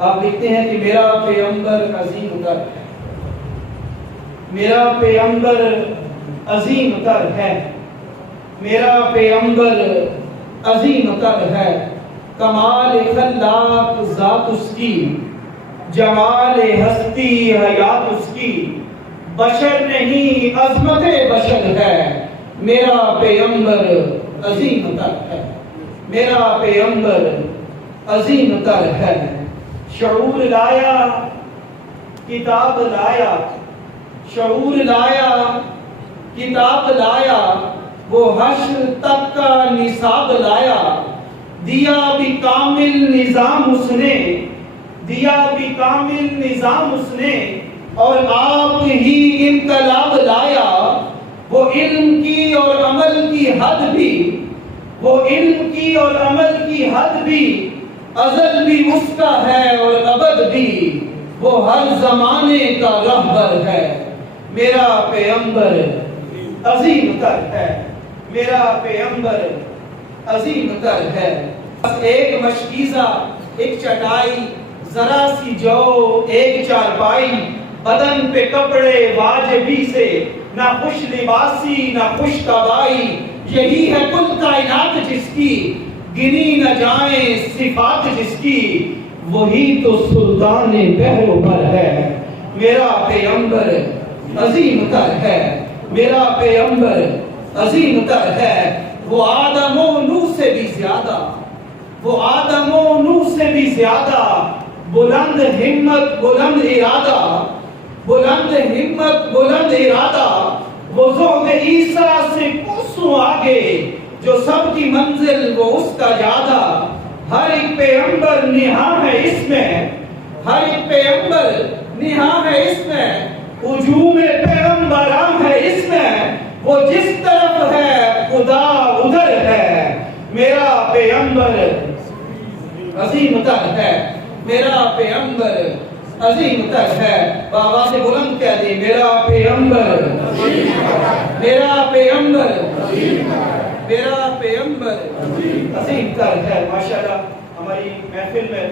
آپ لکھتے ہیں کہ میرا پیغمبر عظیم تر ہے، میرا پیغمبر عظیم تر ہے، میرا پیغمبر عظیم تر ہے، کمال خلاق ذات اس کی، جمال ہستی حیات اس کی، بشر نہیں عظمت بشر ہے، میرا پیغمبر عظیم تر ہے، میرا پیغمبر عظیم تر ہے۔ شعور لایا کتاب لایا، شعور لایا کتاب لایا، وہ حشر تک کا نصاب لایا، دیا بھی کامل نظام اس نے، دیا بھی کامل نظام اس نے، اور آپ ہی انقلاب لایا، وہ علم کی اور عمل کی حد بھی، وہ علم کی اور عمل کی حد بھی، ازل بھی اس کا ہے اور ابد بھی، وہ ہر زمانے کا رہبر ہے، میرا پیغمبر عظیم تر ہے، میرا پیغمبر عظیم تر ہے۔ بس ایک مشکیزہ، ایک چٹائی، ذرا سی جو، ایک چارپائی، بدن پہ کپڑے واجبی سے، نہ خوش لباسی نہ خوش طبائی، یہی ہے کل کائنات جس کی، گنی نہ جائیں صفات جس کی، وہی تو سلطان بحر و بر ہے، میرا پیغمبر عظیم تر ہے، میرا پیغمبر عظیم تر ہے۔ وہ آدم و نوح سے بھی زیادہ، وہ آدم و نوح سے بھی زیادہ، بلند ہمت بلند ارادہ، بلند ہمت بلند ارادہ، وہ ذوق عیسیٰ سے کوسوں آگے، جو سب کی منزل وہ اس کا جادہ، ہر ایک پیغمبر نہاں ہے اس میں، ہر ایک پیغمبر نہاں ہے اس میں، ہجوم پیغمبران ہے اس میں، وہ جس طرف ہے خدا ادھر ہے، میرا پیغمبر عظیم تر ہے، میرا پیغمبر عظیم تر ہے۔ آواز بلند کہہ دی، میرا پیغمبر، میرا پیغمبر، میرا پیغمبر عظیم تر ہے۔ ماشاءاللہ ہماری محفل میں